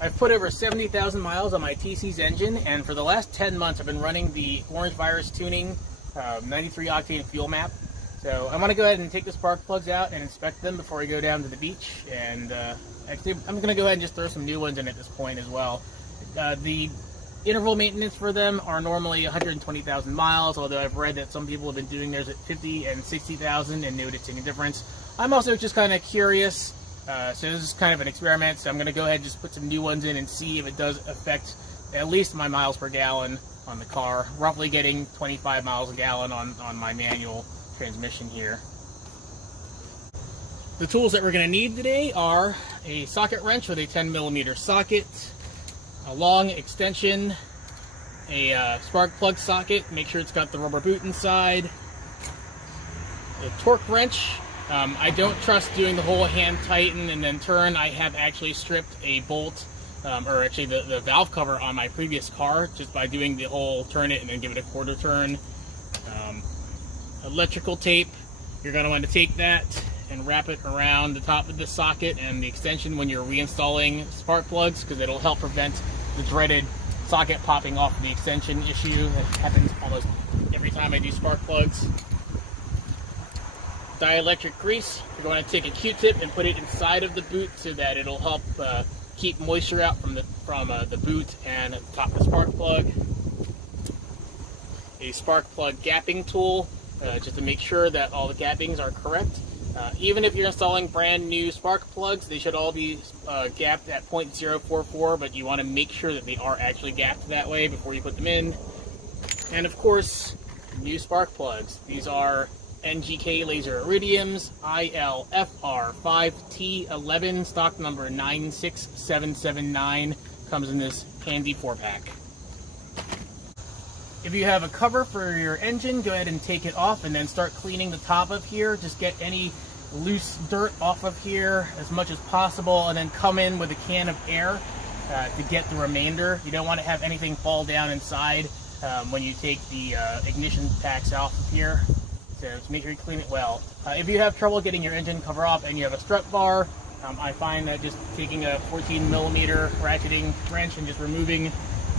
I've put over 70,000 miles on my TC's engine, and for the last 10 months I've been running the Orange Virus Tuning 93 octane fuel map. So I'm going to go ahead and take the spark plugs out and inspect them before I go down to the beach. And actually I'm going to go ahead and just throw some new ones in at this point as well. The interval maintenance for them are normally 120,000 miles, although I've read that some people have been doing theirs at 50 and 60,000 and noticing a difference. I'm also just kind of curious. So this is kind of an experiment, so I'm going to go ahead and just put some new ones in and see if it does affect at least my miles per gallon on the car. Roughly getting 25 miles a gallon on my manual transmission here. The tools that we're going to need today are a socket wrench with a 10mm socket, a long extension, a spark plug socket, make sure it's got the rubber boot inside, a torque wrench. I don't trust doing the whole hand tighten and then turn. I have actually stripped a bolt, or actually the valve cover on my previous car just by doing the whole turn it and then give it a quarter turn. Electrical tape, you're going to want to take that and wrap it around the top of the socket and the extension when you're reinstalling spark plugs, because it'll help prevent the dreaded socket popping off the extension issue that happens almost every time I do spark plugs. Dielectric grease, you're going to take a Q-tip and put it inside of the boot so that it'll help keep moisture out from the boot and the top of the spark plug. A spark plug gapping tool, just to make sure that all the gappings are correct. Even if you're installing brand new spark plugs, they should all be gapped at 0.044, but you want to make sure that they are actually gapped that way before you put them in. And of course, new spark plugs. These are NGK Laser Iridiums, ILR5T11, stock number 96779, comes in this handy 4-pack. If you have a cover for your engine, go ahead and take it off and then start cleaning the top of here. Just get any loose dirt off of here as much as possible, and then come in with a can of air to get the remainder. You don't want to have anything fall down inside when you take the ignition packs off of here. So just make sure you clean it well. If you have trouble getting your engine cover off and you have a strut bar, I find that just taking a 14mm ratcheting wrench and just removing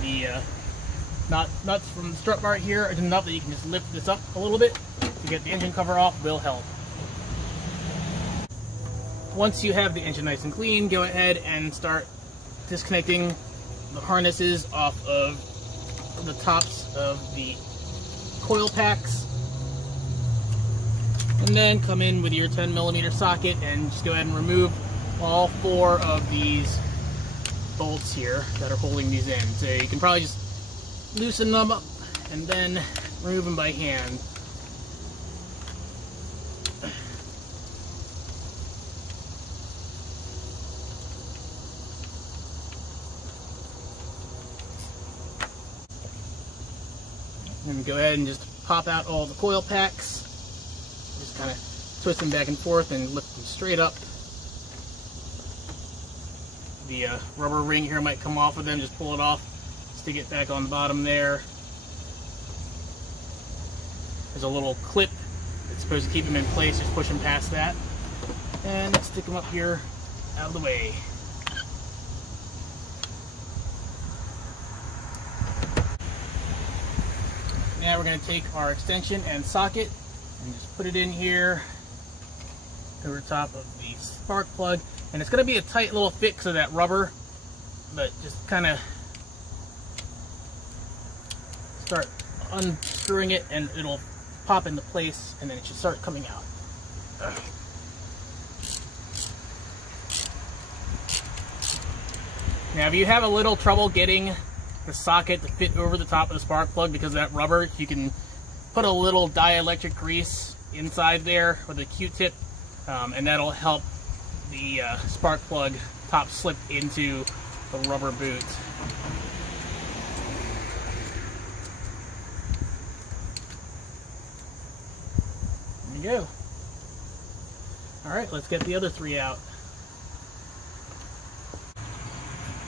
the nuts from the strut bar here is enough that you can just lift this up a little bit to get the engine cover off will help. Once you have the engine nice and clean, go ahead and start disconnecting the harnesses off of the tops of the coil packs. And then come in with your 10mm socket and just go ahead and remove all 4 of these bolts here that are holding these in. So you can probably just loosen them up and then remove them by hand. And go ahead and just pop out all the coil packs. Just kind of twist them back and forth and lift them straight up. The rubber ring here might come off of them, just pull it off, stick it back on the bottom there. There's a little clip that's supposed to keep them in place, just push them past that. And stick them up here out of the way. Now we're going to take our extension and socket and just put it in here over top of the spark plug. And it's going to be a tight little fit because of that rubber, but just kind of start unscrewing it and it'll pop into place, and then it should start coming out. Now if you have a little trouble getting the socket to fit over the top of the spark plug because of that rubber, you can put a little dielectric grease inside there with a Q-tip, and that'll help the spark plug top slip into the rubber boot. There you go. Alright, let's get the other 3 out.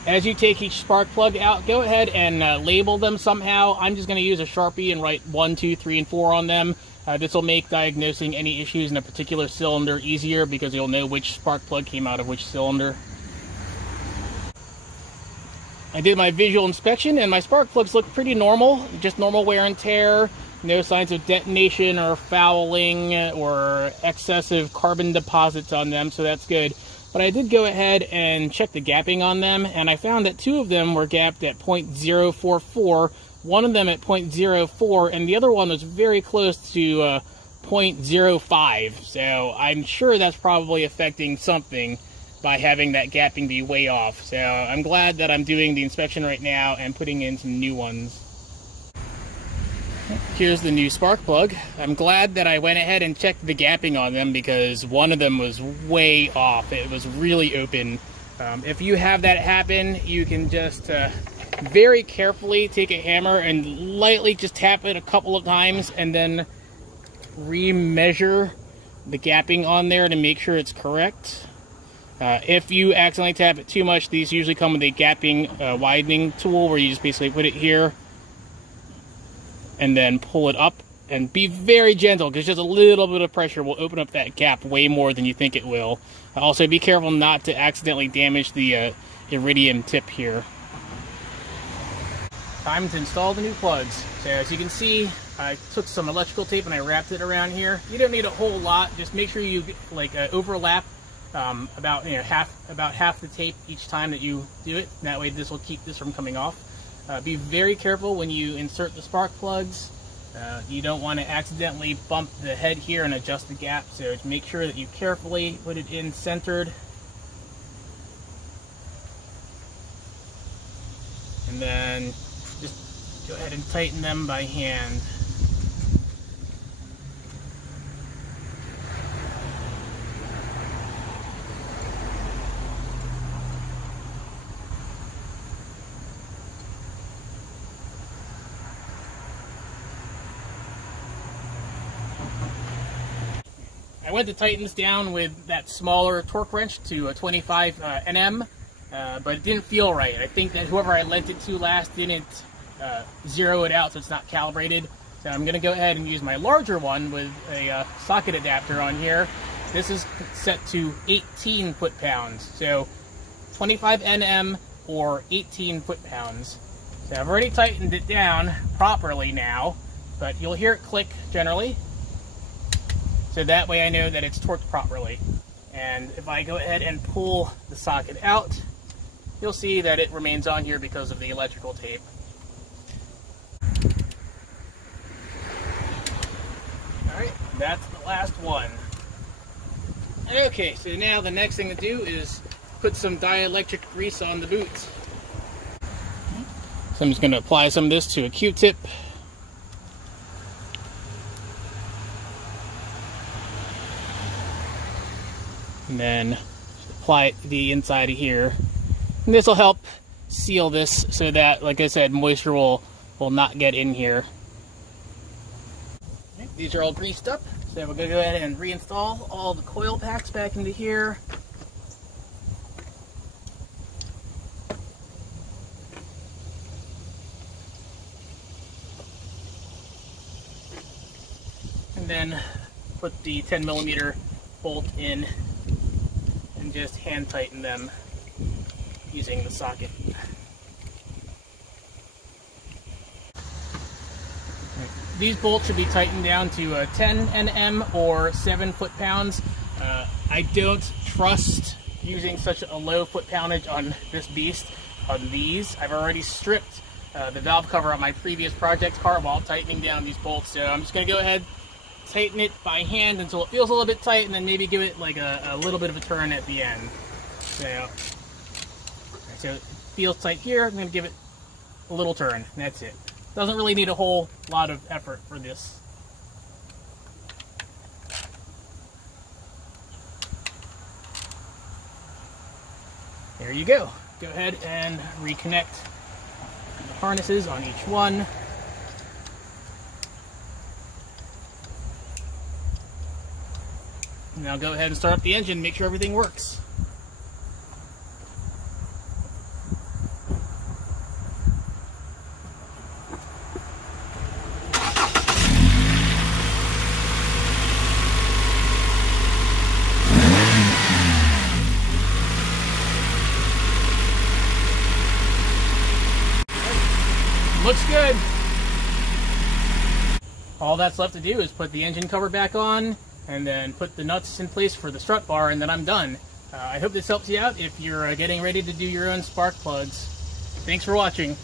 As you take each spark plug out, go ahead and label them somehow. I'm just going to use a Sharpie and write 1, 2, 3, and 4 on them. This will make diagnosing any issues in a particular cylinder easier because you'll know which spark plug came out of which cylinder. I did my visual inspection, and my spark plugs look pretty normal, just normal wear and tear, no signs of detonation or fouling or excessive carbon deposits on them, so that's good. But I did go ahead and check the gapping on them, and I found that 2 of them were gapped at 0.044, one of them at 0.04, and the other one was very close to 0.05, so I'm sure that's probably affecting something by having that gapping be way off. So I'm glad that I'm doing the inspection right now and putting in some new ones. Here's the new spark plug. I'm glad that I went ahead and checked the gapping on them because one of them was way off. It was really open. If you have that happen, you can just very carefully take a hammer and lightly just tap it a couple of times and then re-measure the gapping on there to make sure it's correct. If you accidentally tap it too much, these usually come with a gapping widening tool where you just basically put it here and then pull it up, and be very gentle because just a little bit of pressure will open up that gap way more than you think it will. Also, be careful not to accidentally damage the iridium tip here. Time to install the new plugs. So as you can see, I took some electrical tape and I wrapped it around here. You don't need a whole lot. Just make sure you overlap about half the tape each time that you do it. That way this will keep this from coming off. Be very careful when you insert the spark plugs. You don't want to accidentally bump the head here and adjust the gap, so make sure that you carefully put it in centered. And then just go ahead and tighten them by hand. I went to tighten this down with that smaller torque wrench to a 25 Nm, but it didn't feel right. I think that whoever I lent it to last didn't zero it out, so it's not calibrated. So I'm going to go ahead and use my larger one with a socket adapter on here. This is set to 18 foot-pounds, so 25 Nm or 18 foot-pounds. So I've already tightened it down properly now, but you'll hear it click generally. So that way I know that it's torqued properly. And if I go ahead and pull the socket out, you'll see that it remains on here because of the electrical tape. Alright, that's the last one. Okay, so now the next thing to do is put some dielectric grease on the boot. So I'm just going to apply some of this to a Q-tip. And then apply it to the inside of here. And this will help seal this so that, like I said, moisture will not get in here. Okay, these are all greased up, so we're going to go ahead and reinstall all the coil packs back into here. And then put the 10mm bolt in and just hand tighten them using the socket. These bolts should be tightened down to 10 Nm or 7 foot-pounds. I don't trust using such a low foot-poundage on this beast. On these, I've already stripped the valve cover on my previous project car while tightening down these bolts, so I'm just going to go ahead, tighten it by hand until it feels a little bit tight, and then maybe give it like a little bit of a turn at the end. So it feels tight here. I'm going to give it a little turn, and that's it. Doesn't really need a whole lot of effort for this. There you go. Go ahead and reconnect the harnesses on each one. Now go ahead and start up the engine, make sure everything works. Looks good. All that's left to do is put the engine cover back on and then put the nuts in place for the strut bar, and then I'm done. I hope this helps you out if you're getting ready to do your own spark plugs. Thanks for watching.